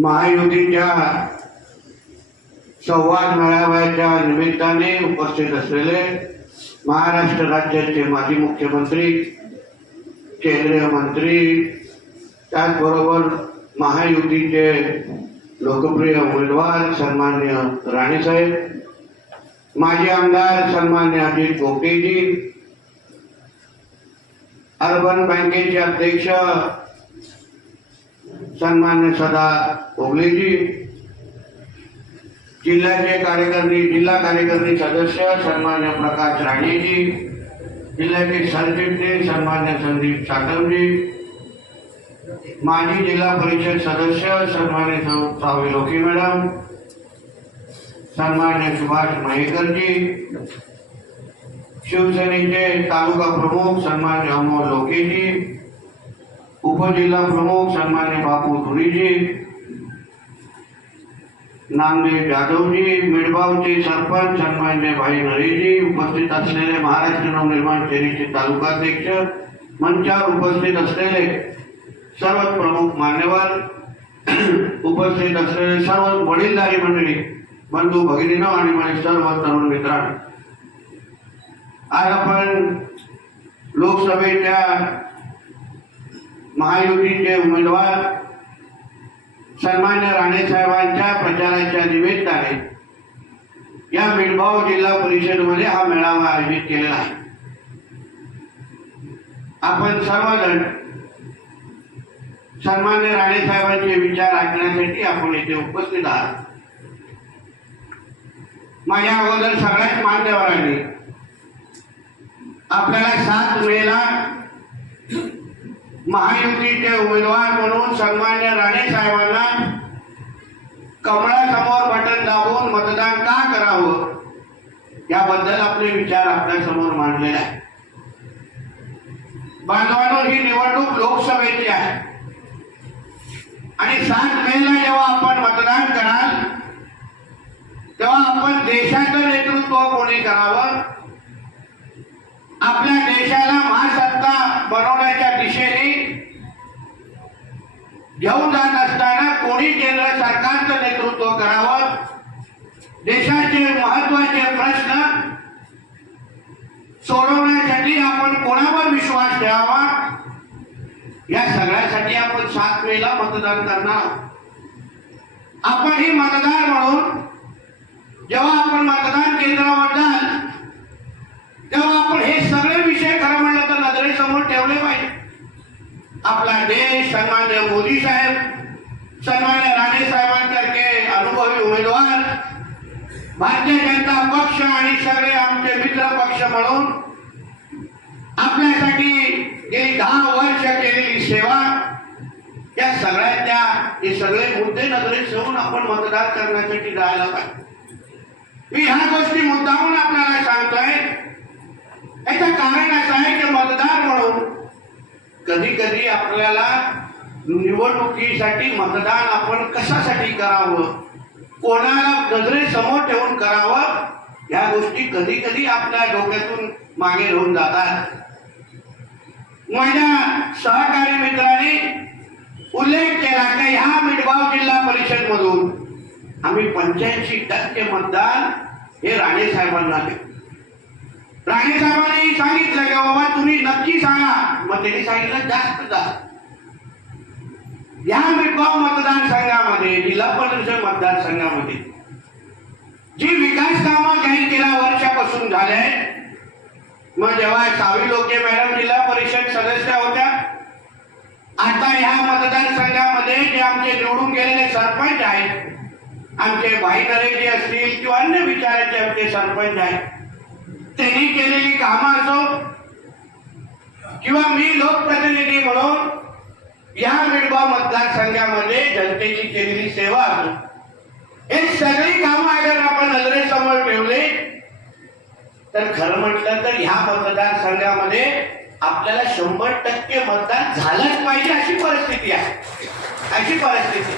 महायुतीच्या संवाद मेळाव्याच्या निमित्ताने उपस्थित असलेले महाराष्ट्र राज्याचे माजी मुख्यमंत्री केंद्रीय मंत्री त्याचबरोबर महायुतीचे लोकप्रिय उमेदवार सन्मान्य राणेसाहेब माजी आमदार सन्मान्य अजित गोकेजी अर्बन बँकेचे अध्यक्ष सन्मान्य सदा ओगलेजी जिल्ह्याचे कार्यकारिणी जिल्हा कार्यकारिणी सदस्य, सन्मान्य प्रकाश राणेजी जिल्ह्याचे सरचिटणीस सन्मान्य संदीप साटमजी माजी जिल्हा परिषद सदस्य, सन्मान्य सावी लोके मॅडम, सन्मान्य सुभाष महेकरजी शिवसेनेचे तालुका प्रमुख, सन्मान्य अमोल लोकेजी उपजिल्हा प्रमुख सन्मान्य बापू धुरीजी नामदेव जाधवजी मिडबावचे सरपंच सन्मान्य भाई नरेजी उपस्थित असलेले महाराष्ट्र नवनिर्माण सेनेचे तालुकाध्यक्ष मंचावर उपस्थित असलेले सर्व प्रमुख मान्यवर उपस्थित असलेले सर्व वडीलधारी मंडळी बंधू भगिनीनो आणि माझे सर्व तरुण मित्रांनो. आज आपण लोकसभेच्या महायुतीचे उमेदवार सन्मान्य राणे साहेबांच्या प्रचाराच्या निमित्ताने या मिळभाव जिल्हा परिषदमध्ये हा मेळावा आयोजित केलेला आहे. आपण सर्वजण सन्मान्य राणे साहेबांचे विचार ऐकण्यासाठी आपण इथे उपस्थित आहात. माझ्या अगोदर सगळ्याच मान्यवरांनी आपल्याला सात मेला महायुतीचे उमेदवार म्हणून सन्मान्य राणे साहेबांना कमळासमोर बटन दाबून मतदान का करावं? याबद्दल आपले विचार आपल्यासमोर मांडलेले आहे बांधवांनो ही निवडणूक लोकसभेची आहे. आणि सात मेला जेव्हा आपण मतदान कराल तेव्हा आपण देशाचं नेतृत्व कोणी करावं? आपल्या देशाला महासत्ता बनवण्याच्या घेऊन जात असताना कोणी केंद्र सरकारचं नेतृत्व करावं? देशाचे महत्त्वाचे प्रश्न सोडवण्यासाठी आपण कोणावर विश्वास ठेवावा? या सगळ्यासाठी आपण सात वेळेला मतदान करणार आपण ही मतदार म्हणून जेव्हा आपण मतदान केंद्रावर जाल तेव्हा आपण हे सगळे विषय खरं म्हणलं तर नजरेसमोर ठेवले पाहिजे. आपला देश सन्मान्य मोदी साहेब सन्मान्य राणे साहेबांसारखे अनुभवी उमेदवार भारतीय जनता पक्ष आणि सगळे आमचे मित्र पक्ष म्हणून आपल्यासाठी गेली दहा वर्ष केलेली सेवा या सगळ्यांच्या हे सगळे मुद्दे नजरेत ठेवून आपण मतदान करण्यासाठी जायला पाहिजे. मी ह्या गोष्टी मुद्दाहून आपल्याला सांगतोय. याचं कारण असं आहे की मतदार म्हणून कधी कधी आपल्याला निवडणुकीसाठी मतदान आपण कशासाठी करावं? कोणाला नजरेसमोर ठेवून करावं? या गोष्टी कधी कधी आपल्या डोक्यातून मागे राहून जातात. माझ्या सहकारी मित्राने उल्लेख केला का ह्या मिठगाव जिल्हा परिषद मधून आम्ही पंच्याऐंशी टक्के मतदान हे राणे साहेबांना देऊ राणे साहेबांनी सांगितलं की बाबा तुम्ही नक्की सांगा. मग त्यांनी सांगितलं जास्त जास्त या मिठगाव मतदारसंघामध्ये जिल्हा परिषद मतदारसंघामध्ये जी विकास कामं काही तेरा वर्षापासून झाले मग जेव्हा सावी लोके मॅडम जिल्हा परिषद सदस्य होत्या आता ह्या मतदारसंघामध्ये जे आमचे निवडून गेलेले सरपंच आहेत आमचे भाई नरेजी असतील किंवा अन्य विचाराचे आमचे सरपंच आहेत त्यांनी केलेली कामं असो किंवा मी लोकप्रतिनिधी म्हणून या मिडबा मतदारसंघामध्ये जनतेची केलेली सेवा असो. हे सगळी कामं अगर आपण नजरेसमोर ठेवले तर खरं म्हटलं तर ह्या मतदारसंघामध्ये आपल्याला शंभर टक्के मतदान झालंच पाहिजे अशी परिस्थिती आहे. अशी परिस्थिती.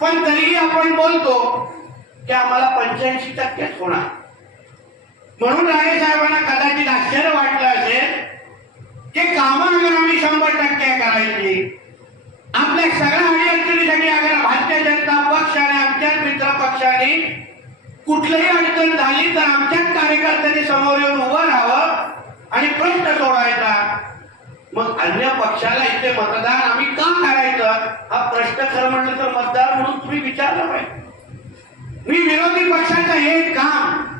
पण तरीही आपण बोलतो की आम्हाला पंच्याऐंशी टक्केच होणार. म्हणून राणे साहेबांना कदाचित आश्चर्य वाटलं असेल की कामं अगर आम्ही शंभर टक्के करायची. आपल्या सगळ्या अडीअडचणीसाठी अगर भारतीय जनता आमच्याच मित्र पक्षाने कुठलीही अडचण झाली तर आमच्याच कार्यकर्त्यांनी समोर येऊन उभं राहावं आणि प्रश्न सोडवायचा. मग अन्य पक्षाला इथे मतदान आम्ही का करायचं? हा प्रश्न खरं म्हटलं तर मतदार म्हणून तुम्ही विचारला पाहिजे. मी विरोधी पक्षाचं हे काम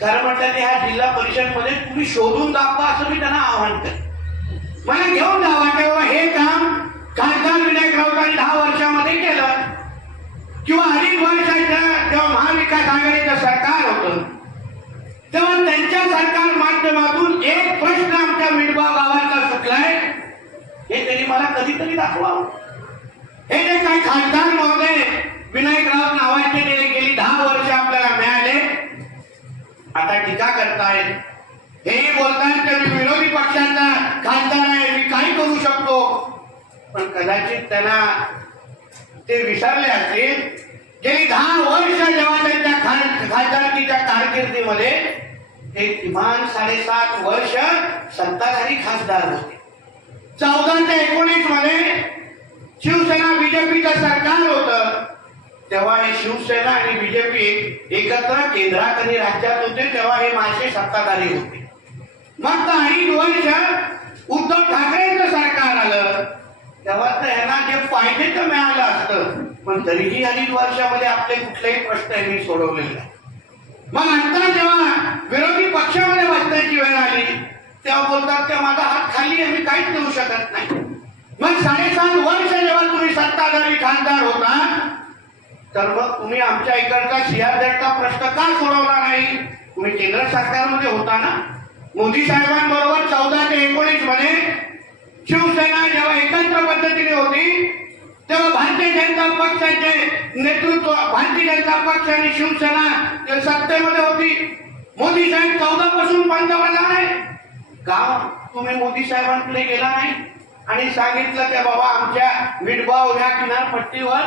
खरं म्हटलं ह्या जिल्हा परिषदमध्ये तुम्ही शोधून दाखवा असं मी त्यांना आव्हान करतो मला घेऊन जावा तेव्हा हे काम खासदार विनायक राऊतांनी दहा वर्षामध्ये केलं. किंवा अडीच वर्षाच्या जेव्हा महाविकास आघाडीचं सरकार होतं तेव्हा त्यांच्या सरकार माध्यमातून एक प्रश्न आमच्या मिडबा गावाचा सुटलाय. हे त्यांनी मला कधीतरी दाखवावं. हे जे काही खासदार महोदय विनायक राऊत नावाचे गेले गेली दहा वर्ष आपल्याला मिळाले आता टीका करतायत. हेही बोलतायत की मी विरोधी पक्षांचा खासदार आहे मी काही करू शकतो. पण कदाचित त्यांना ते विसरले असतील. गेली दहा वर्ष जेव्हा त्यांच्या खासदारकीच्या कारकिर्दीमध्ये ते किमान साडेसात वर्ष सत्ताधारी खासदार होते. चौदा ते एकोणीसमध्ये शिवसेना बीजेपीचं सरकार होतं. तेव्हा हे शिवसेना आणि बीजेपी एकत्र केंद्रात आणि राज्यात होते तेव्हा हे मासे सत्ताधारी होते. मग काही वर्ष उद्धव ठाकरेंचं सरकार आलं. तेव्हा तर यांना जे पाहिजे तर मिळालं असतं. पण तरीही अडीच वर्षामध्ये आपले कुठलेही प्रश्न यांनी सोडवलेले नाही. मग आता जेव्हा विरोधी पक्षामध्ये बसण्याची वेळ आली तेव्हा बोलतात की माझा हात खाली आहे मी काहीच देऊ शकत नाही. मग साडेसात वर्ष जेव्हा तुम्ही सत्ताधारी खासदार होता तर मग तुम्ही आमच्या इकडचा सीआरझेडचा प्रश्न का सोडवला नाही? तुम्ही केंद्र सरकारमध्ये होता ना? मोदी साहेबांबरोबर चौदा ते एकोणीसमध्ये शिवसेना जेव्हा एकत्र पद्धतीने होती तेव्हा भारतीय जनता पक्षाचे नेतृत्व भारतीय जनता पक्ष आणि शिवसेना ते सत्तेमध्ये होती मोदी साहेब चौदा पासून पंतप्रधान आहे का तुम्ही मोदी साहेबांकडे गेला नाही? आणि सांगितलं की बाबा आमच्या मिठबाव ह्या किनारपट्टीवर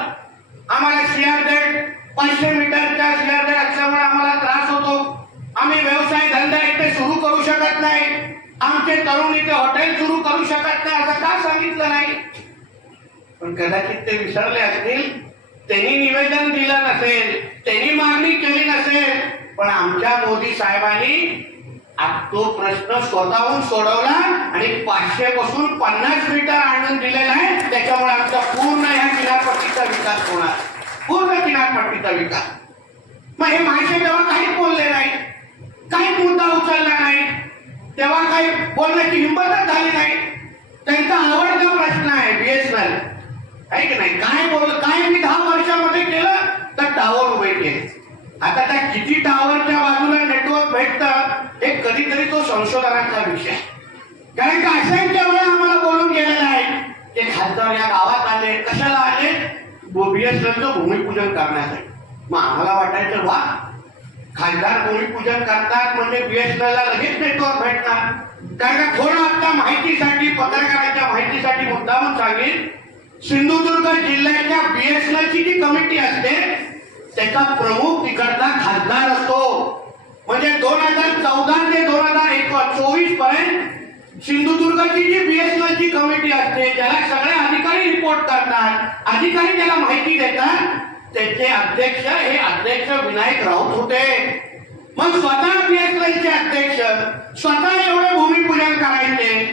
आम्हाला सिआरझेड पाचशे मीटरच्या सिआरझेड असल्यामुळे आम्हाला त्रास होतो. आम्ही व्यवसाय धंदा इथे सुरू करू शकत नाही. आमचे तरुण इथे हॉटेल सुरू करू शकत नाही असं का सांगितलं नाही? पण कदाचित ते विसरले असतील. त्यांनी निवेदन दिलं नसेल त्यांनी मागणी केली नसेल. पण आमच्या मोदी साहेबांनी आज तो प्रश्न स्वतःहून सोडवला आणि पाचशे पासून पन्नास मीटर आणून दिलेला आहे. त्याच्यामुळे आमचा पूर्ण ह्या किनारपट्टीचा विकास होणार. पूर्ण किनारपट्टीचा विकास. मग हे माझे तेव्हा काहीच बोलले नाही काही मुद्दा उचलला नाही तेव्हा काही बोलण्याची हिंमतच झाली नाही. त्यांचा आवडता प्रश्न आहे बीएसएनएल आहे की नाही? काय बोल काय मी दहा वर्षामध्ये केलं तर टावर उभे केले. आता त्या किती टावरच्या बाजूला नेटवर्क भेटतं? हे कधीतरी तो संशोधनाचा विषय कारण का असंख्य वेळा आम्हाला बोलून गेलेला आहे ते खासदार या गावात आले कशाला आले? बीएसएनएलचं भूमिपूजन करण्यासाठी. मग आम्हाला वाटायचं वा खासदार भूमिपूजन करतात म्हणजे बीएसएनएलला लगेच नेटवर्क भेटणार. कारण का थोडं आता माहितीसाठी पत्रकाराच्या माहितीसाठी मुद्दामून सांगेल सिंधुदुर्ग जिल्ह्याच्या बीएसएनएल ची जी कमिटी असते त्याचा प्रमुख तिकडचा खासदार असतो. म्हणजे दोन हजार चौदा ते दोन हजार एक चोवीसपर्यंत सिंधुदुर्गची जी बीएसएनएल ची कमिटी असते ज्याला सगळे अधिकारी रिपोर्ट करतात अधिकारी त्याला माहिती देतात त्याचे अध्यक्ष हे अध्यक्ष विनायक राऊत होते. मग स्वतः बीएसएनएल चे अध्यक्ष स्वतः एवढे भूमिपूजन करायचे.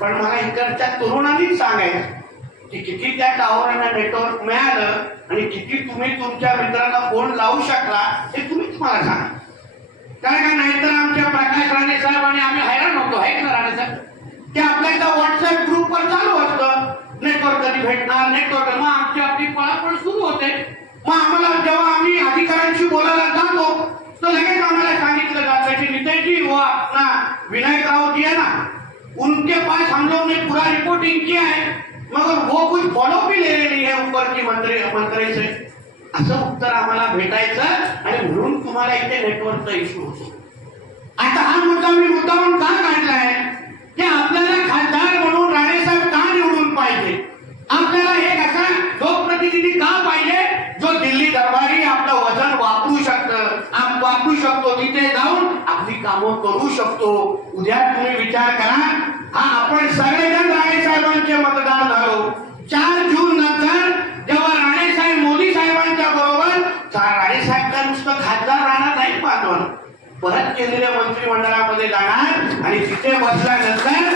पण मला इकडच्या तरुणांनीच सांगायचं की किती त्या टावरांना नेटवर्क मिळालं आणि किती तुम्ही तुमच्या मित्रांना फोन लावू शकला हे तुम्हीच मला सांगा. कारण का नाहीतर आमच्या प्रकाश राणे साहेब आणि आम्ही हैराण होतो आहे ना राणे साहेब? ते आपल्या इथं व्हॉट्सअप ग्रुपवर चालू असतं. नेटवर्क कधी भेटणार नेटवर्क मग आमची आपली पळापळ सुरू होते. मग आम्हाला जेव्हा आम्ही अधिकाऱ्यांशी बोलायला जातो तर लगेच आम्हाला सांगितलं जातं की नितेश जी वो हो, अपना विनायक राव जी है ना. उनके पास हम लोग ने पूरा रिपोर्टिंग किया है. मगर वो कुछ फॉलो भी ले रहे नहीं है ऊपर की मंत्री मंत्री से। असं उत्तर आम्हाला भेटायचं आणि म्हणून तुम्हाला इथे नेटवर्कचा इश्यू होतो. आता हा मुद्दा मी मुद्दाहून का काढलाय? की आपल्याला खासदार म्हणून राणेसाहेब का निवडून पाहिजे? आपल्याला हे असा लोकप्रतिनिधी का पाहिजे? जो दिल्ली दरबारी आपलं वजन वापरू शकतं वापरू शकतो तिथे जाऊन आपली कामं करू शकतो. उद्या तुम्ही विचार करा. हा आपण सगळेजण राणेसाहेबांचे मतदार परत केंद्रीय मंत्रिमंडळामध्ये जाणार आणि तिथे बसल्यानंतर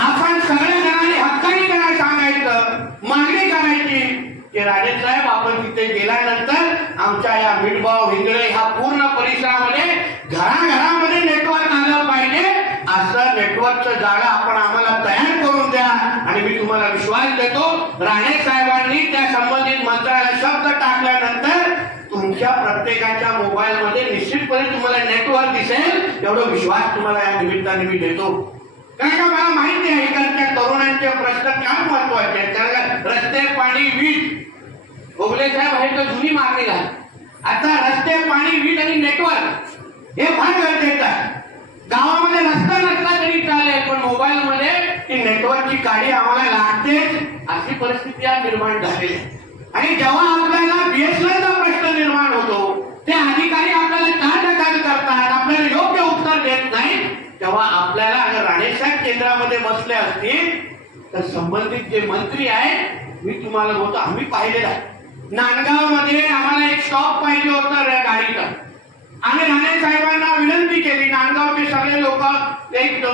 आपण सगळ्या जणांनी हक्कानी त्यांना सांगायचं मागणी करायची की राजेसाहेब आपण तिथे गेल्यानंतर आमच्या या मिठभाव हिंगळे ह्या पूर्ण परिसरामध्ये घराघरामध्ये नेटवर्क आलं पाहिजे. असं नेटवर्कचं जाळं आपण आम्हाला तयार करून द्या आणि मी तुम्हाला विश्वास देतो. राणे साहेबांनी त्या संबंधित मंत्रालय शब्द टाकल्यानंतर तुमच्या प्रत्येकाच्या मोबाईल मध्ये निश्चितपणे तुम्हाला नेटवर्क दिसेल एवढा विश्वास तुम्हाला या निमित्ताने मी देतो. कारण का मला माहिती आहे कारण त्या तरुणांचे प्रश्न काय महत्त्वाचे आहेत. कारण रस्ते पाणी वीज. ओगले साहेब आहे तर जुनी मागणी आता रस्ते पाणी वीज आणि नेटवर्क हे फार गरजेचं आहे. गावामध्ये रस्ता नसला तरी चालेल पण मोबाईल मध्ये ती नेटवर्कची गाडी आम्हाला लागतेच अशी परिस्थिती आज निर्माण झालेली आहे. आणि जेव्हा आपल्याला बीएसएनएल प्रश्न निर्माण होतो ते अधिकारी आपल्याला टाळटाळ करतात? आपल्याला योग्य उत्तर देत नाही तेव्हा आपल्याला अगर राणेसाहेब केंद्रामध्ये बसले असतील तर संबंधित जे मंत्री आहेत मी तुम्हाला बोलतो आम्ही पाहिलेलं आहे. नांदगावमध्ये आम्हाला एक स्टॉप पाहिजे होता गाडीचा. आम्ही राणे साहेबांना विनंती केली नांदगावचे सगळे लोक एक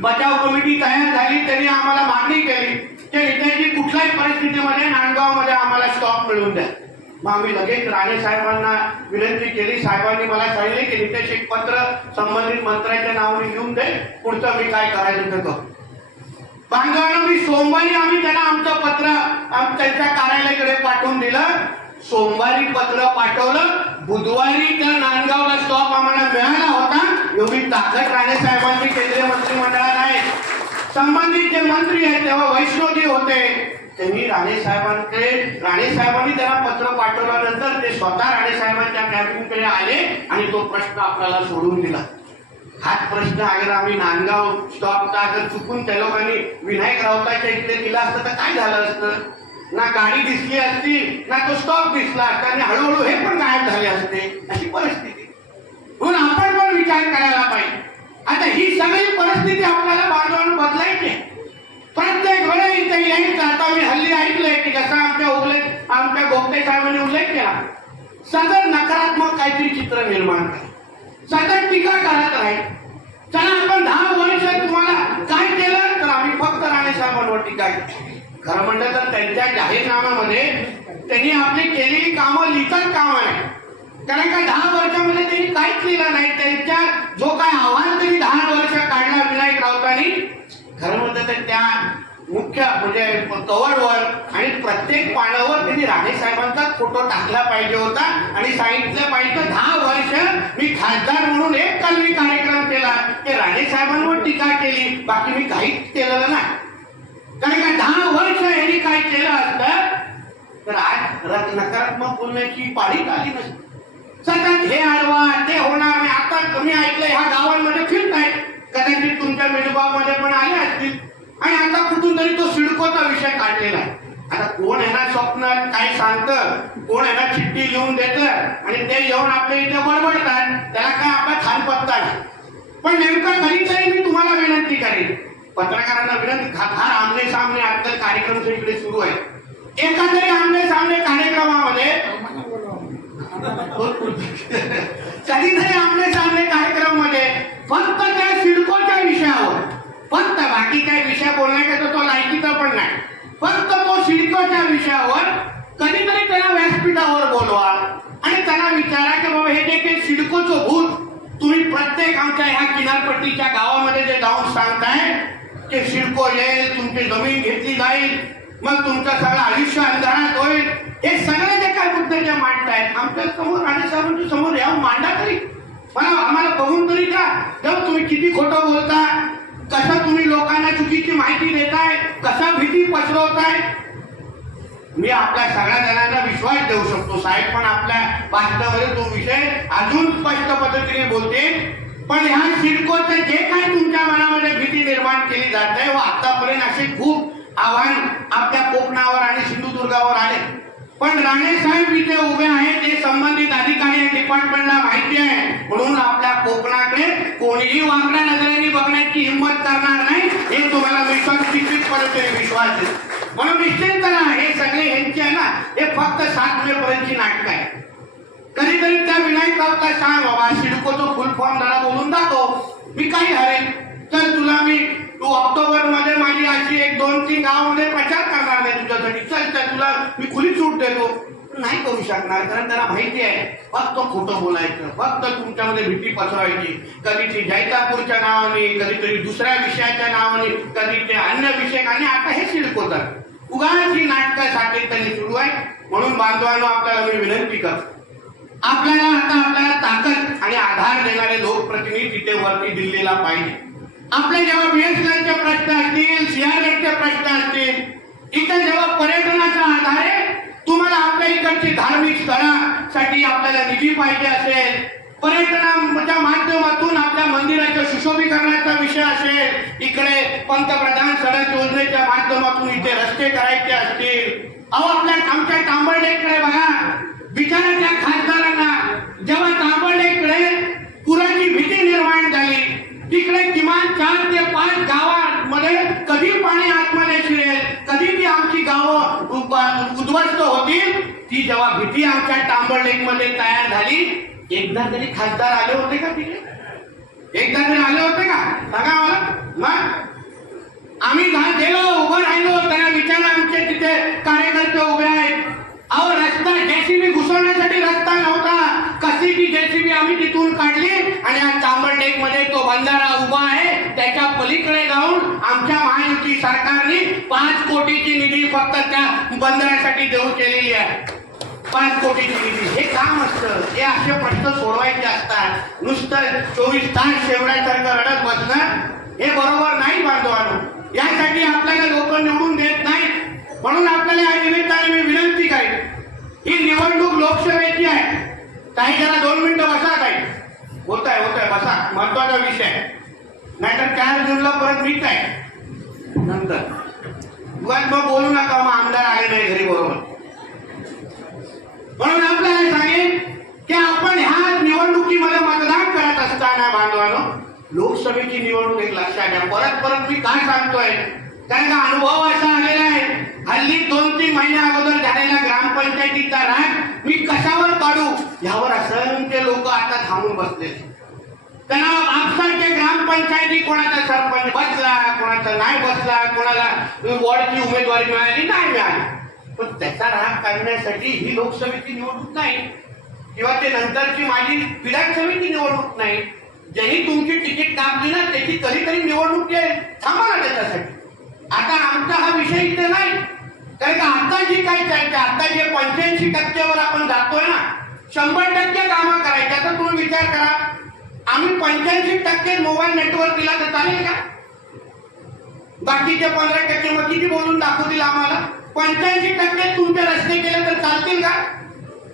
बचाव कमिटी तयार झाली त्यांनी आम्हाला मागणी केली की कोणत्याही परिस्थितीमध्ये नांदगावमध्ये आम्हाला स्टॉप मिळवून द्या. मग आम्ही लगेच राणे साहेबांना विनंती केली. साहेबांनी मला सांगितले की नितेश एक पत्र संबंधित मंत्र्याच्या नावाने लिहून दे. पुढचं मी काय करायचं ते करतो बांधवांना मी सोमवारी आम्ही त्यांना आमचं पत्र त्यांच्या कार्यालयाकडे पाठवून दिलं. सोमवारी पत्र पाठवलं. बुधवारी त्या नांदगावला स्टॉप आम्हाला मिळाला होता. एवढी ताकद राणे साहेबांची केंद्रीय मंत्रिमंडळात आहे. संबंधित जे मंत्री आहेत तेव्हा वैष्णोजी होते. त्यांनी राणे साहेबांकडे राणे साहेबांनी त्यांना पत्र पाठवल्यानंतर ते स्वतः राणे साहेबांच्या कॅबिनकडे आले आणि तो प्रश्न आपल्याला सोडून दिला. हाच प्रश्न अगर आम्ही नांदगाव स्टॉपचा अगर चुकून त्या लोकांनी विनायक रावताच्या इकडे दिला असतं तर काय झालं असतं? ना गाडी दिसली असती ना तो स्टॉप दिसला असता आणि हळूहळू हे पण गायब झाले असते. अशी परिस्थिती. म्हणून आपण पण विचार करायला पाहिजे. आता ही सगळी परिस्थिती आपल्याला बाजूने बदलायची आहे. प्रत्येक वेळी इथे यायचं. आता मी हल्ली ऐकलंय की कसं आमच्या उल्लेख आमच्या गोपते साहेबांनी उल्लेख केला. सतत नकारात्मक काहीतरी चित्र निर्माण करा सतत टीका करत राहील. चला आपण दहा वर्ष तुम्हाला काय केलं तर आम्ही फक्त राणे साहेबांवर टीका केली. खरं म्हणलं तर त्यांच्या जाहीरनाम्यामध्ये त्यांनी आपली केलेली कामं लिहितात कामं नाही कारण का दहा वर्षामध्ये त्यांनी काहीच लिहिलं नाही. त्यांच्या जो काय आव्हान त्यांनी दहा वर्ष काढला विनायक राऊतांनी खरं म्हणतं तर त्या मुख्य म्हणजे कवरवर आणि प्रत्येक पानावर त्यांनी राणे साहेबांचा फोटो टाकला पाहिजे होता. आणि सांगितलं पाहिजे दहा वर्ष मी खासदार म्हणून एक कलमी कार्यक्रम केला. की राणे साहेबांवर टीका केली. बाकी मी काहीच केलेलं नाही. कारण का दहा वर्ष यांनी काय केलं असतं? तर आज नकारात्मक बोलण्याची पाळी आली नसते सतत हे आडवा ते होणार नाही. आता कमी ऐकलं ह्या गावांमध्ये फिरताय. कदाचित तुमच्या मेडूबामध्ये पण आले असतील. आणि आता कुठून तरी तो सिडकोचा विषय काढलेला आहे. आता कोण ह्याला स्वप्नात काय सांगतं? कोण ह्याला चिठ्ठी लिहून देतं? आणि ते येऊन आपल्या इथे बडबडतात. त्याला काय आपला छान पत्ता नाही. पण नेमकं कधीतरी मी तुम्हाला विनंती करेन. पत्रकारांना विनंती फार आमने सामने आजकाल कार्यक्रम इकडे सुरू आहे एका तरी आमने सामने कार्यक्रमामध्ये कधीतरी आमने सामने कार्यक्रम फक्त त्या सिडकोच्या विषयावर. फक्त बाकी काही विषय बोलण्याचा तो लायकीचा पण नाही. फक्त तो सिडकोच्या विषयावर कधीतरी त्याला व्यासपीठावर बोलवा आणि त्याला विचारा की बाबा हे जे काही सिडकोचं भूत तुम्ही प्रत्येक आमच्या ह्या किनारपट्टीच्या गावामध्ये जे जाऊन सांगताय की सिडको येईल तुमची जमीन घेतली जाईल मग तुमचं सगळं आयुष्य अंधारात होईल. हे सगळे जे काय मुद्दे जे मांडतायत आमच्यासमोर राणे साहेबांच्या समोर या मांडा तरी. मला आम्हाला बघून तरी का जर तुम्ही किती खोटं बोलता कसा तुम्ही लोकांना चुकीची माहिती देताय कसा भीती पसरवताय मी आपल्या सगळ्या जणांना विश्वास देऊ शकतो. साहेब पण आपल्या भाषणामध्ये तो विषय अजून स्पष्ट पद्धतीने बोलते पण ह्या सिडकोचं जे काही तुमच्या मनामध्ये भीती निर्माण केली जाते व आतापर्यंत असे खूप आव्हान आपल्या कोकणावर आणि सिंधुदुर्गावर आले. पण राणे साहेब इथे उभे आहेत हे संबंधित अधिकारी डिपार्टमेंटला माहिती आहे. म्हणून आपल्या कोकणाकडे कोणीही वाकड्या नजरेने बघण्याची हिंमत करणार नाही हे तुम्हाला विश्वास निश्चितपणे विश्वास देतो म्हणून निश्चित करा हे सगळे ह्यांचे आहे ना हे फक्त सात मे पर्यंतची नाटक आहे कधीतरी त्या विनायक काय सांग बाबा सिडकोचं फुल फॉर्म झाला बोलून जातो मी काही हरेन. तर तुला मी तू ऑक्टोबरमध्ये माझी अशी एक दोन तीन गावामध्ये प्रचार करणार नाही तुझ्यासाठी. चल तर तुला मी खुली सूट देतो. नाही करू शकणार कारण त्याला माहिती आहे. फक्त खोटं बोलायचं. फक्त तुमच्यामध्ये भीती पसरवायची. कधी ती जैतापूरच्या नावाने कधीतरी दुसऱ्या विषयाच्या नावाने कधी ते अन्य विषय. आणि आता हे शिडकोतात उगाच ही नाटकं सातत्याने सुरू आहे. म्हणून बांधवांनो आपल्याला मी विनंती करतो. आपल्याला आता आपल्याला ताकद आणि आधार देणारे लोकप्रतिनिधी तिथे वरती दिल्लीला पाहिजे. आपले जेव्हा बीएसएनएलचे प्रश्न असतील सीआरएफचे प्रश्न असतील इथे जेव्हा पर्यटनाच्या आधारे तुम्हाला आपल्या इकडची धार्मिक स्थळासाठी आपल्याला निधी पाहिजे असेल पर्यटनाच्या माध्यमातून आपल्या मंदिराच्या सुशोभीकरणाचा विषय असेल इकडे पंतप्रधान सडक योजनेच्या माध्यमातून इथे रस्ते करायचे असतील. अहो आपल्या आमच्या तांबर्डेकडे बघा बिचारा त्या खासदारांना जेव्हा तांबर्डेकडे पुराची भीती निर्माण झाली तिकडे किमान चार ते पाच गावांमध्ये कधी पाणी आतमध्ये शिरेल कधी ती आमची गावं उद्ध्वस्त होतील? ती जेव्हा भीती आमच्या टांबळ लेकमध्ये तयार झाली एकदा तरी खासदार आले होते का तिकडे? एकदा तरी आले होते का? सांगा मला मग? आम्ही गेलो उभं राहिलो त्या विचारा आमचे तिथे कार्यकर्ते उभे आहेत. अहो रस्ता जेसीबी घुसवण्यासाठी रस्ता नव्हता कशी ती जेसीबी आम्ही तिथून काढली आणि आज तांबडलेकमध्ये तो बंधारा उभा आहे. त्याच्या पलीकडे जाऊन आमच्या महायुती सरकारने पाच कोटीची निधी फक्त त्या बंधाऱ्यासाठी देऊ केलेली आहे. पाच कोटीची निधी. हे काम असतं. हे असे प्रश्न सोडवायचे असतात. नुसतं चोवीस तास शेवड्यासारखं रडत बसणं हे बरोबर नाही बांधवानो. यासाठी आपल्याला लोक निवडून देत नाही म्हणून आपल्याला या निमित्ताने मी विनंती करेन ही निवडणूक लोकसभेची आहे. काही जरा दोन मिनिटं बसा काही होत आहे होत आहे बसा. महत्त्वाचा विषय. नाहीतर चार जूनला परत मीच आहे. नंतर. मग बोलू नका मग आमदार आले नाही घरी बरोबर. म्हणून आपल्याला सांगेन की आपण ह्या निवडणुकीमध्ये मतदान करत असताना बांधवानो लोकसभेची निवडणूक एक लक्षात घ्या. परत परत मी काय सांगतोय? कारण का अनुभव असा आलेला आहे. हल्ली दोन तीन महिन्या अगोदर झालेला ग्रामपंचायतीचा राग मी कशावर काढू? यावर असंख्य लोक आता थांबून बसले. त्यांना आपसारखे ग्रामपंचायती कोणाचा सरपंच बसला कोणाचा नाही बसला कोणाला वॉर्डची उमेदवारी मिळाली नाही मिळाली. पण त्याचा राग काढण्यासाठी ही लोकसभेची निवडणूक नाही. किंवा ते नंतरची माझी विधानसभेची निवडणूक नाही. ज्यांनी तुमची तिकीट कापली ना त्याची कधीतरी निवडणूक आहे थांबा ना त्याच्यासाठी. आता आमचा हा विषय इथे नाही. कारण का आता जी काही चर्चा आता जे पंच्याऐंशी टक्क्यावर आपण जातोय ना शंभर टक्के कामं करायची. आता तुम्ही विचार करा आम्ही पंच्याऐंशी टक्के मोबाईल नेटवर्क दिला तर चालेल का? बाकीचे पंधरा टक्के मग किती बोलून दाखवतील आम्हाला? पंच्याऐंशी टक्के तुमचे रस्ते केले तर चालतील का?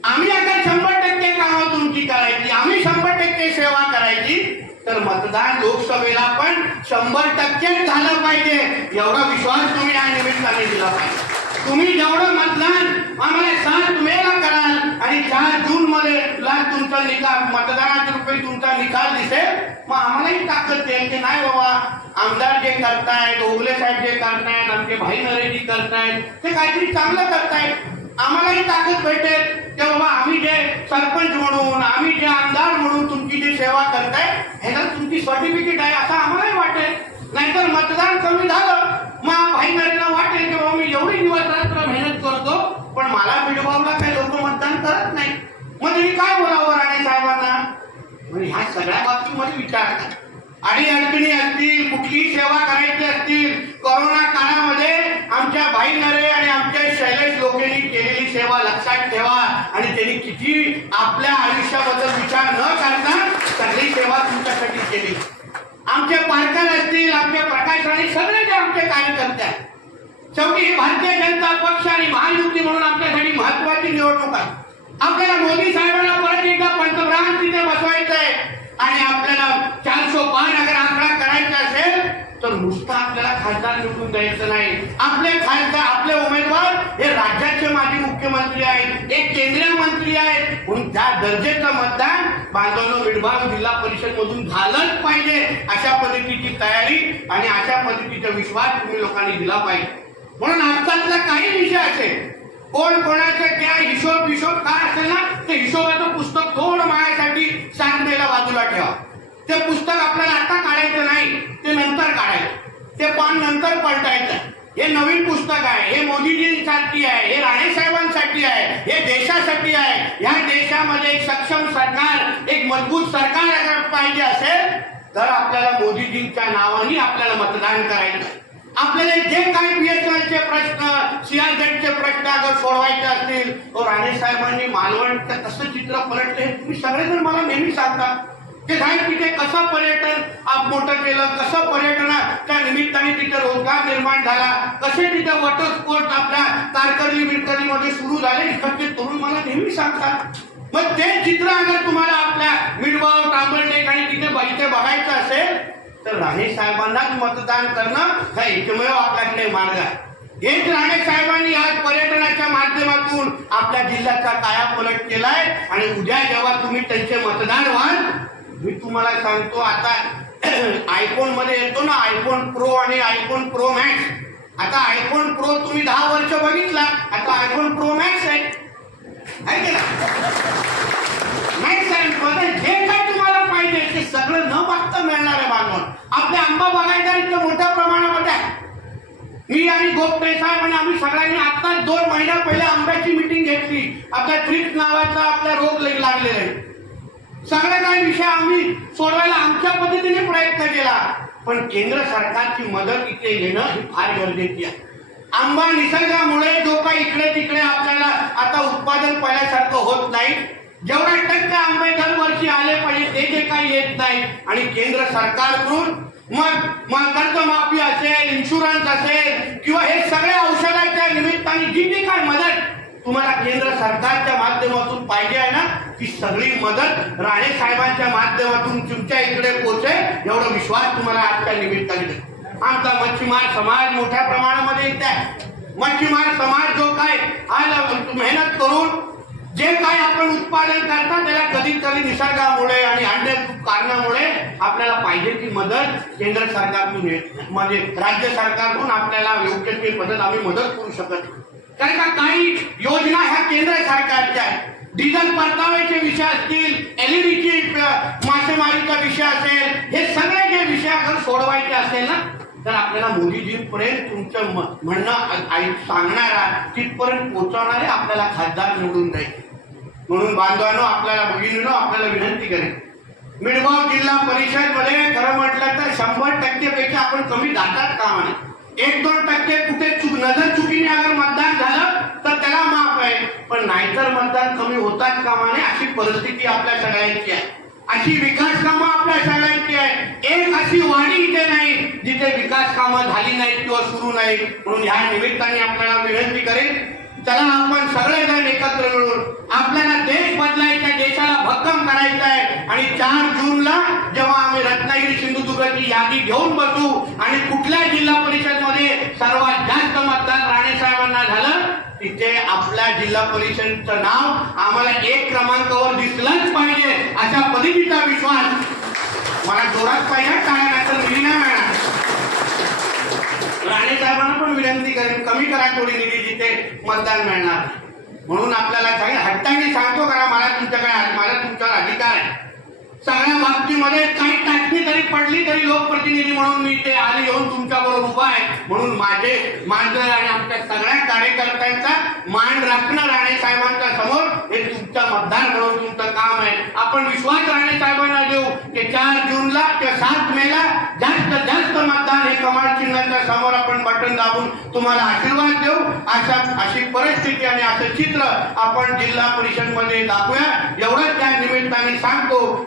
आम्ही आता शंभर टक्के कामं तुमची करायची. आम्ही शंभर टक्के सेवा तर मतदान लोकसभेला पण शंभर टक्केच झालं पाहिजे. एवढा विश्वास तुम्ही या निमित्ताने दिला पाहिजे. तुम्ही जेवढं मतदान आम्हाला सात मेला कराल आणि चार जून मध्ये तुमचा निकाल मतदानाच्या रुपये तुमचा निकाल दिसेल मग आम्हालाही ताकद देईल की नाही बाबा आमदार जे करतायत ओगले साहेब जे करतायत आमचे भाई नरेजी करतायत ते काहीतरी चांगलं करतायत. आम्हालाही ताकद भेटेल की बाबा आम्ही जे सरपंच म्हणून आम्ही जे आमदार म्हणून तुमची जी सेवा करताय ह्याला तुमची सर्टिफिकेट आहे असं आम्हालाही वाटेल. नाहीतर मतदान कमी झालं मग भाई नरेला वाटेल की बाबा मी एवढी दिवस रात्र मेहनत करतो पण मला बिडबावला काही लोक मतदान करत नाही. मग तुम्ही काय बोलावं राणे साहेबांना? म्हणजे ह्या सगळ्या बाबतीमध्ये विचार आणि अडचणी असतील कुठली सेवा करायची असतील कोरोना काळामध्ये आमच्या भाई नरे आणि आमच्या शैलेश लोकेंनी केलेली सेवा लक्षात ठेवा. आणि त्यांनी किती आपल्या आयुष्याबद्दल विचार न करता सगळी सेवा तुमच्यासाठी केली. आमचे पारकर असतील आमचे प्रकाश राणे सगळे जे आमचे कार्यकर्ते आहेत. शेवटी ही भारतीय जनता पक्ष आणि महायुती म्हणून आमच्यासाठी महत्वाची निवडणूक आहे. आपल्याला मोदी साहेबांना परत एकदा पंतप्रधान तिथे बसवायचं आहे आणि आपल्याला चारशे पाच अगर आकडा करायचा असेल तर नुसता आपल्याला खासदार निवडून द्यायचं नाही. आपले खासदार आपले उमेदवार हे राज्याचे माजी मुख्यमंत्री आहेत एक केंद्रीय मंत्री आहेत. म्हणून त्या दर्जेचं मतदान बांधवलं विडभाग जिल्हा परिषद मधून झालंच पाहिजे अशा पद्धतीची तयारी आणि अशा पद्धतीचा विश्वास तुम्ही लोकांनी दिला पाहिजे. म्हणून आजकालचा काही विषय असेल. कोण कोणाचं क्या हिशोब हिशोब काय असेल ना ते हिशोबाचं पुस्तक थोडं माझ्यासाठी सांगतेला बाजूला ठेवा. ते पुस्तक आपल्याला आता काढायचं नाही ते नंतर काढायचं. ते पान नंतर पलटायचं. हे नवीन पुस्तक आहे हे मोदीजींसाठी आहे हे राणे साहेबांसाठी आहे हे देशासाठी आहे. ह्या देशामध्ये एक सक्षम सरकार एक मजबूत सरकार पाहिजे असेल तर आपल्याला मोदीजींच्या नावाने आपल्याला मतदान करायचं. आपल्याला जे काही बीएसएलचे प्रश्न सिआरझेडचे प्रश्न अगर सोडवायचे असतील तो राणे साहेबांनी मालवणचं कसं चित्र पलटले तुम्ही सगळेजण मला नेहमी सांगता. ते साहेब तिथे कसं पर्यटन आप मोठं केलं कसं पर्यटनाच्या निमित्ताने तिथे रोजगार निर्माण झाला कसे तिथे वॉटर स्पोर्ट आपल्या तारकर्ली बिरकर्लीमध्ये सुरू झाले ते तरुण मला नेहमी सांगतात. मग ते चित्र अगर तुम्हाला आपल्या मिडवाव तांबरटेक आणि तिथे ब- इथे बघायचं असेल तर राणे साहेबांनाच मतदान करणं हा एकमेव आपल्याकडे मार्ग आहे. हेच राणे साहेबांनी आज पर्यटनाच्या माध्यमातून आपल्या जिल्ह्याचा कायापलट केलाय आणि उद्या जेव्हा तुम्ही त्यांचे मतदान व्हाल मी तुम्हाला सांगतो आता आयफोनमध्ये येतो ना आयफोन प्रो आणि आयफोन प्रो मॅक्स आता आयफोन प्रो तुम्ही दहा वर्ष बघितला आता आयफोन प्रो मॅक्स आहे. ना की नाही? मॅक्स आहे. जे काय तुम्हाला पाहिजे ते सगळं न बघता मिळणार आहे भांडवल आपले आंबा बघायचा इतकं मोठ्या प्रमाणामध्ये आहे. मी आणि गोप साहेब आणि आम्ही सगळ्यांनी आता दोन महिन्या पहिले आंब्याची मिटिंग घेतली. आपल्या ट्रिप नावाचा आपला रोग लागलेला आहे. सगळे काही विषय आम्ही सोडवायला आमच्या पद्धतीने प्रयत्न केला. पण केंद्र सरकारची मदत इथे घेणं ही फार गरजेची आहे. आंबा निसर्गामुळे जो काही इकडे तिकडे आपल्याला आता उत्पादन पहिल्यासारखं होत नाही. जेवढे टक्के आंबे दरवर्षी आले पाहिजे ते जे काही येत नाही आणि केंद्र सरकारकडून मग मग कर्जमाफी असेल इन्शुरन्स असेल किंवा हे सगळ्या औषधाच्या निमित्ताने जी जी काय मदत तुम्हाला केंद्र सरकारच्या माध्यमातून पाहिजे आहे ना ती सगळी मदत राणे साहेबांच्या माध्यमातून तुमच्या इकडे पोहोचेल एवढा विश्वास तुम्हाला आजच्या निमित्ताने देतो. आमचा मच्छीमार समाज मोठ्या प्रमाणामध्ये येत आहे मच्छीमार समाज जो काय आज मेहनत करून जे काय आपण उत्पादन करता त्याला कधी कधी निसर्गामुळे आणि अन्य कारणामुळे आपल्याला पाहिजे ती मदत केंद्र सरकारतून म्हणजे राज्य सरकारकडून आपल्याला योग्य ती मदत आम्ही मदत करू शकत कारण का काही योजना ह्या केंद्र सरकारच्या आहेत. डिझेल परताव्याचे विषय असतील एलईडीची मासेमारीचा विषय असेल हे सगळे जे विषय अगर सोडवायचे असेल ना तर आपल्याला मोदीजींपर्यंत तुमचं म्हणणं आई सांगणारा तिथपर्यंत पोहोचवणारे आपल्याला खासदार निवडून जाईल म्हणून बांधवांनो आपल्याला भगिनीनो आपल्याला विनंती करेल मिडगाव जिल्हा परिषदमध्ये खरं म्हटलं तर शंभर टक्केपेक्षा आपण कमी जातात कामाने. एक दोन टक्के कुठे चुक नजर चुकीने अगर मतदान झालं तर त्याला माफ आहे. पण नाहीतर मतदान कमी होतात कामाने अशी परिस्थिती आपल्या सगळ्यांची आहे. अशी विकास कामं आपल्या सगळ्यांची आहे एक अशी वाणी इथे नाही जिथे विकास कामं झाली नाहीत किंवा सुरू नाहीत. म्हणून ह्या निमित्ताने आपल्याला विनंती करेन चला आपण सगळेजण एकत्र मिळून आपल्याला देश बदलायचा देशाला भक्कम करायचा आहे. आणि चार जूनला जेव्हा आम्ही रत्नागिरी सिंधुदुर्गाची यादी घेऊन बसू आणि कुठल्या जिल्हा परिषदमध्ये सर्वात जास्त मतदान राणे साहेबांना झालं तिथे आपल्या जिल्हा परिषदचं नाव आम्हाला एक क्रमांकावर दिसलंच पाहिजे अशा पद्धतीचा विश्वास. मला जोरात पाहिजे काय असं नाही मिळणार राणे साहेबांना पण विनंती करेन कमी करा थोडी निधी जिथे मतदान मिळणार. म्हणून आपल्याला सांगेल हट्टाने सांगतो करा मला तुमच्याकडे मला तुमच्यावर अधिकार आहे. सगळ्या बाबतीमध्ये काही टाकणी तरी पडली तरी लोकप्रतिनिधी म्हणून मी ते आले येऊन तुमच्या बरोबर उभा आहे. म्हणून माझे मांजर आणि आमच्या सगळ्या कार्यकर्त्यांचा मान राखणं राणे साहेबांच्या समोर हे तुमचं मतदार म्हणून तुमचं काम आहे. आपण विश्वास राणे साहेबांना देऊ की चार जूनला किंवा सात मेला जास्त जास्त मतदान हे कमाल चिन्हाच्या समोर आपण बटन दाबून तुम्हाला आशीर्वाद देऊ. अशा अशी परिस्थिती आणि असं चित्र आपण जिल्हा परिषदमध्ये दाखवूया. एवढंच त्या निमित्ताने सांगतो.